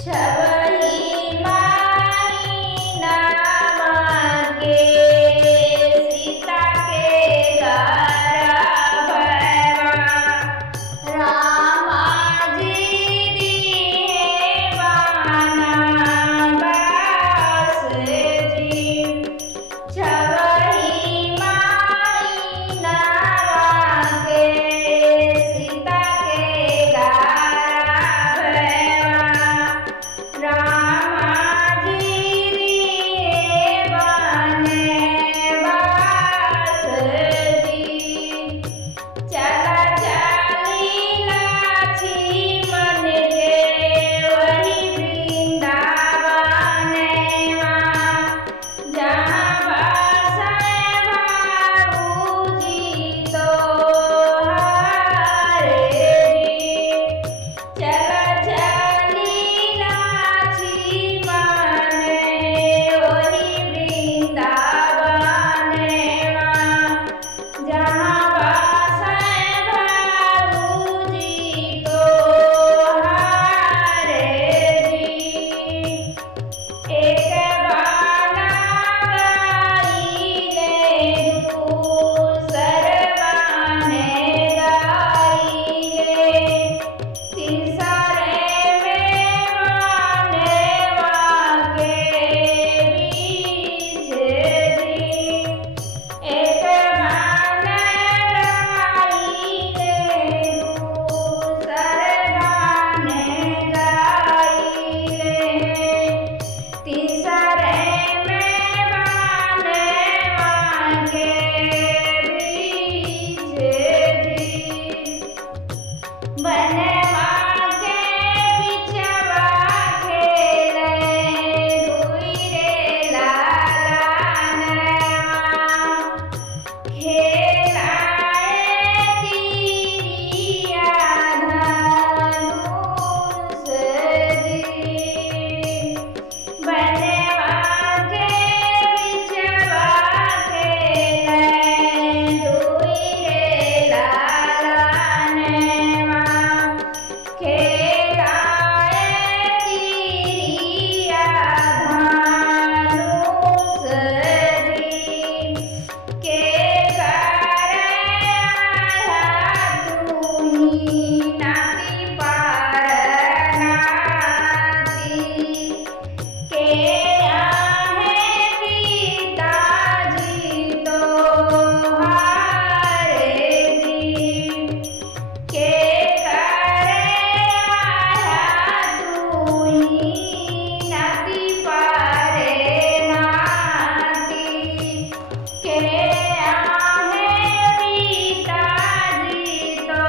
छवही माई नाम के सीता के गर्भवा रामा जी दिए वनवास जी। छवही माई नाम के सीता के गर्भवा रामा जी दिए वनवास जी। चला चली लक्ष्मण के वही वृंदावन जहाँ बसे बाबूजी तो हरे जी। चला चली लक्ष्मण वही वृंदावन जहाँ बसे बाबूजी तो हरे जी। एक बाला गाइले दूसर बाने गाइले तीसरे में वनवा के बीच जी। एक बान गाइले दूसर बाने गाइले तीसरे में वनवा के बीच जी। वनवा के बिचवा खेले दुई रे लालनवा खेलाए तिरिया धनुष जी। वनवा के बिचवा खेले दुई रे लालनवा खेलाए तिरिया धनुष जी। के करे आया तुम्ही नाती पार नाती के आहे पिताजी तो हरे जी। के करे आया तुम्ही नाती पारे नाती के आहे पिताजी तो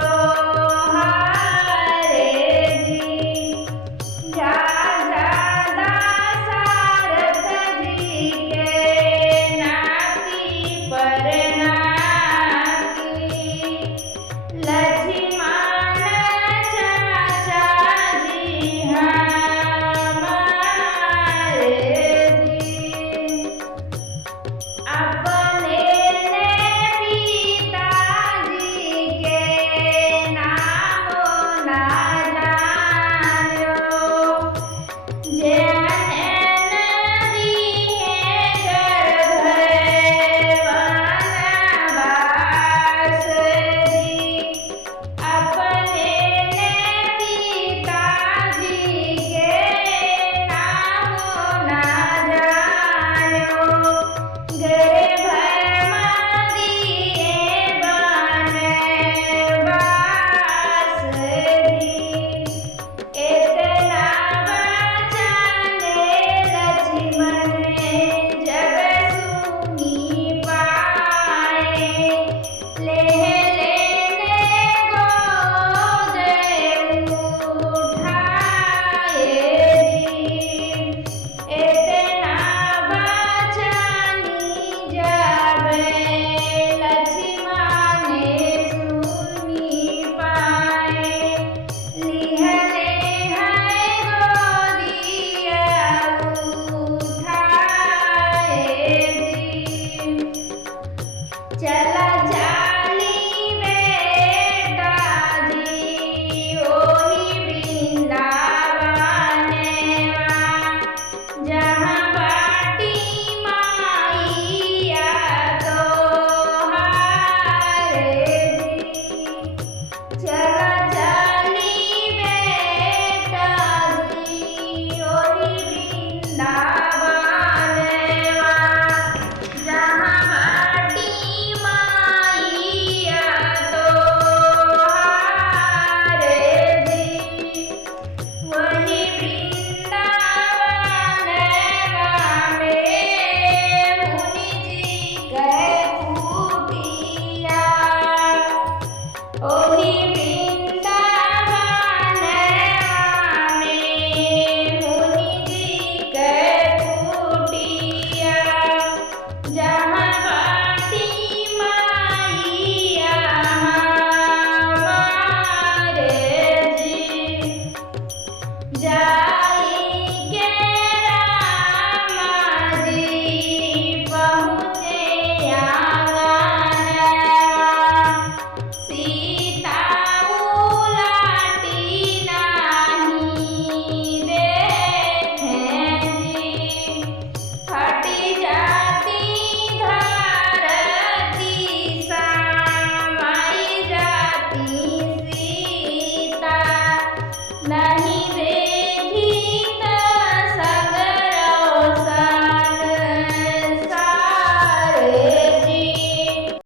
नी